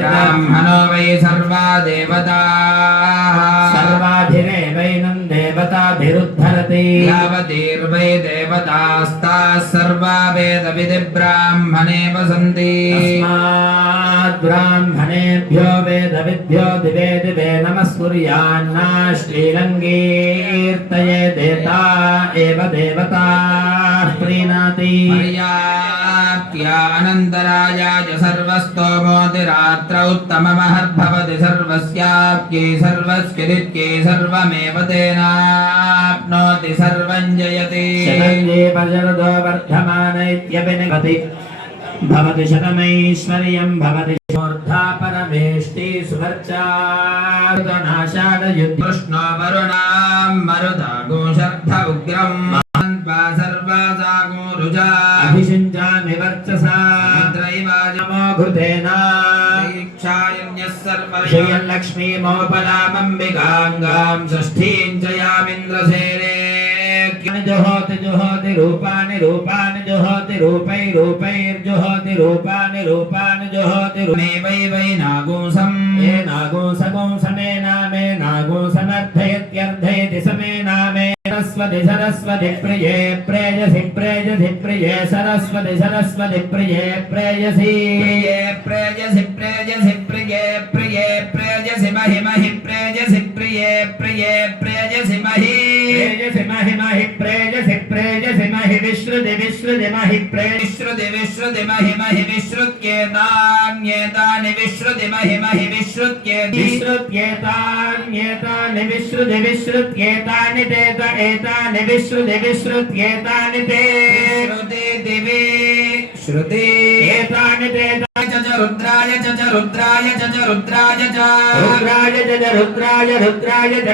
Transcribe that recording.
ब्राह्मणो वै सर्वा देवताः सर्वाभिरेवैनं देवताभिरुद्धरति यावतीर्वै देवतास्ताः सर्वा वेदविधिब्राह्मणे वसन्ति तस्मात् ब्राह्मणेभ्यो वेदविद्भ्यो दिवे दिवे नमस्कुर्यान्ना श्रीरङ्गीर्तये देवता एव देवताः प्रीणाति पर्याप्त्यानन्तरायाय सर्वस्तोमोतिरात्र उत्तममहद्भवति सर्वस्याप्यै सर्वस्किरित्यै सर्वमेव तेनाप्नोति सर्वं जयति शतञ्जीवजरदो वर्धमान इत्यभिनिगति भवति शतमैश्वर्यं भवति मूर्धा परमेष्टि सुवर्चार्दनाशादयुद्धि कृष्णो वरुणां मरुदागो शर्ध उग्रम् सर्वासागो रुजा अभिषिञ्चामि वर्चसा त्रैवाजमो घृतेना दीक्षायन्यः श्रियल्लक्ष्मीमोपलामम्बिकाङ्गां षष्ठीं च यामिन्द्रसेने जुहोति जुहोति रूपाणि रूपाणि जुहोति रूपैर्जोहोति रूपाणि रूपाणि जुहोति वै वै नागुंसम् ये नागुंसगुंसमे नामे नागुंसमर्थयत्यर्थयति समे नामे सरस्वति सरस्वति प्रिये प्रेयसि प्रेयसि प्रिये सरस्वति सरस्वति प्रिये प्रेयसि प्रेयसि प्रेयसि प्रिये प्रिये प्रेयसि महि महि प्रेयसि प्रिये प्रिये प्रेयसि महि प्रेयसि महि महि प्रेयसि प्रेयसि महि विश्रुति विश्रुति महि विश्रुति विश्रुति महि महि विश्रुत्येतान्येतानि विश्रुति महि महि विश्रुत्येतान्येतानि विश्रुति विश्रुत्येतानि तेत एतानि विश्रुति विश्रुत्येतानि ते श्रुति दिवि श्रुति एतानि तेत रुद्राय च रुद्राय च रुद्राय च रुद्राय च रुद्राय रुद्राय च